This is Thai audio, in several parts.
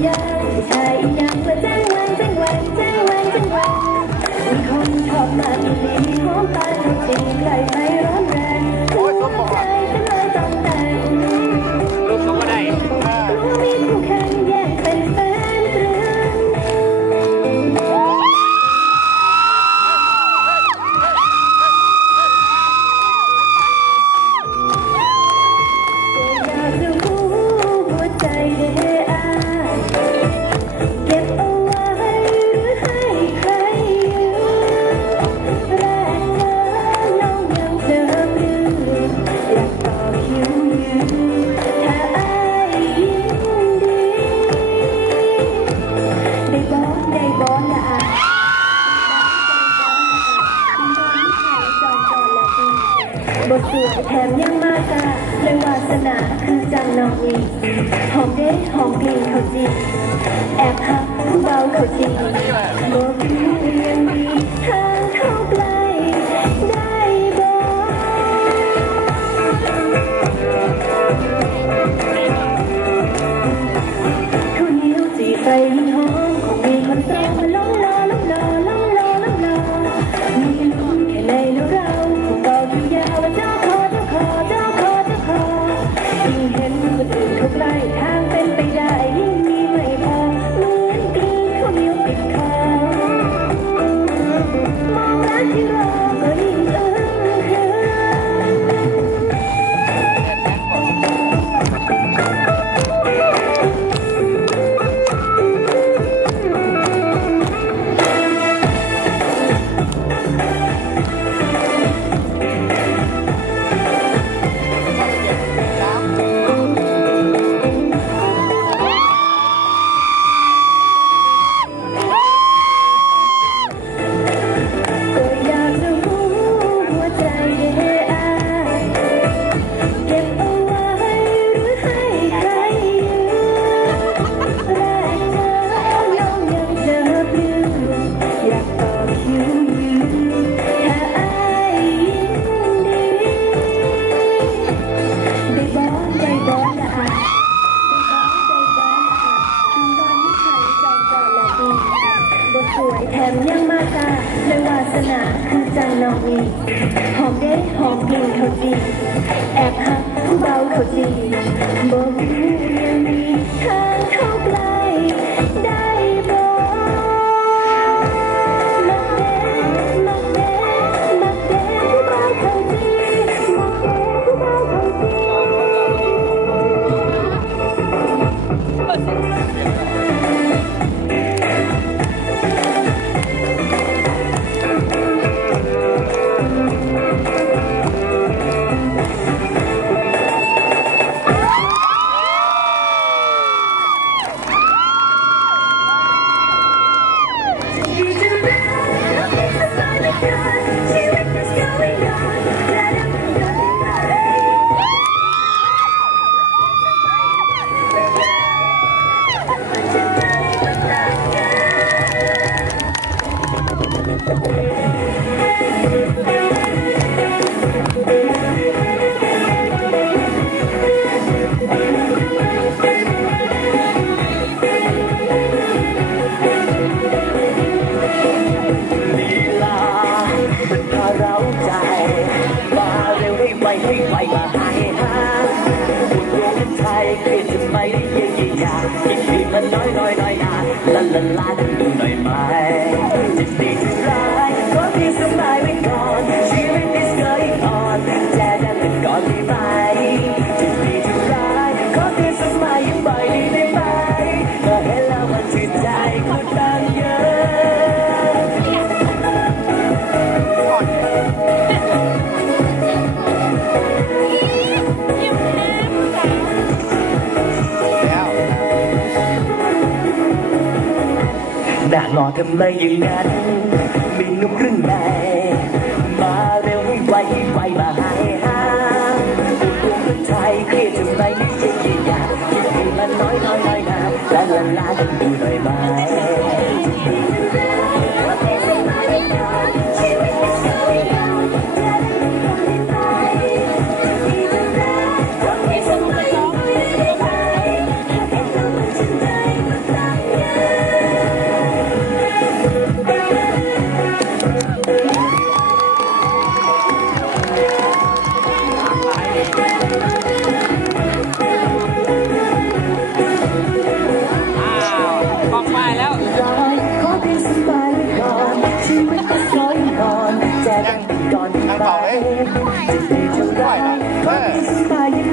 yeah. đế hồn tiền khẩu gì em hấp bao khẩu gì một miếng đi ha Bobby. หล่อทำไมอย่างนั้นมีนุ่มครึ่งในมาเร็วให้ไวให้ไวมาหายหาปวคนไทยเครียดทำไมไม่ใช่ยิ่งอยากคิดให้มันน้อยน้อยน้อยนาลาลาลากันดูหน่อยไหม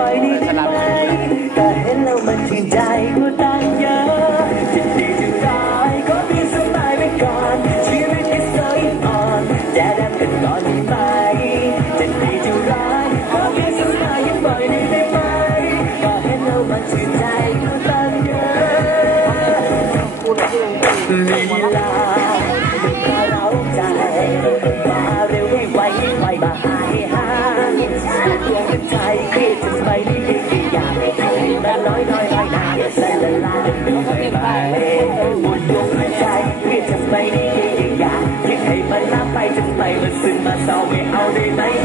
บายยิ่งไปดีได้ไหมก็เห็นแล้วมันชื่นใจกว่าตั้งเยอะจะดีเท่าไรขอเพีสบายไว้ก่อนชีวิตก็สวยอ่อนจะได้กันก่อนที่ไปจะดีเท่าไรขอเพียงสบายยิ่งไปดีได้ไหมก็เห็นแล้วมันชื่นใจกว่าตั้งเยอะลีลา I'll be.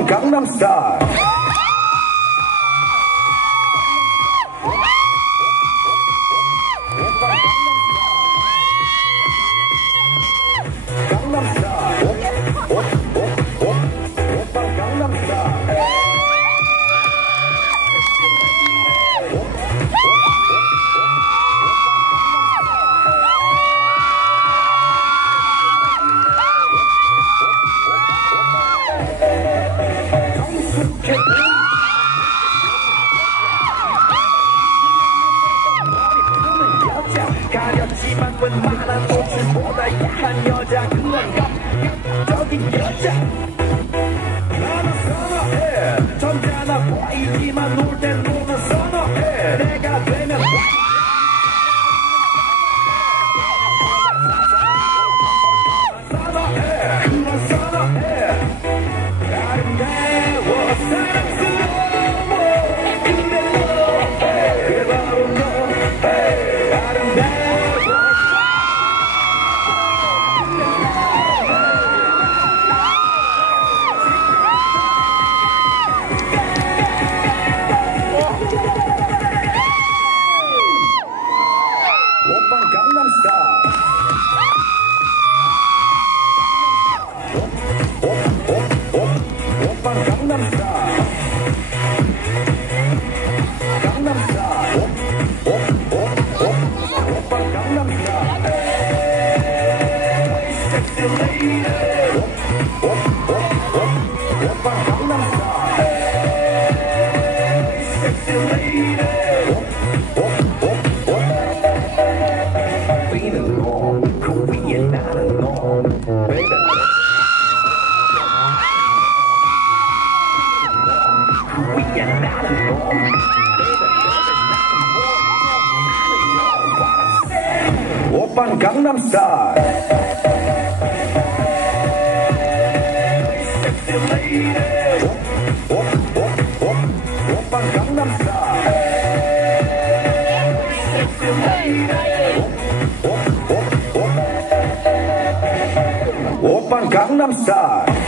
Gangnam Style. 가렸지만 웬만한 옷을보다 야한 여자 그런 감적인 여자 나는 선어해 점잖아 보이지만 놀땐 노는 선어해 내가 되 from Gangnam Style. Sexy Gangnam Style. Gangnam Style.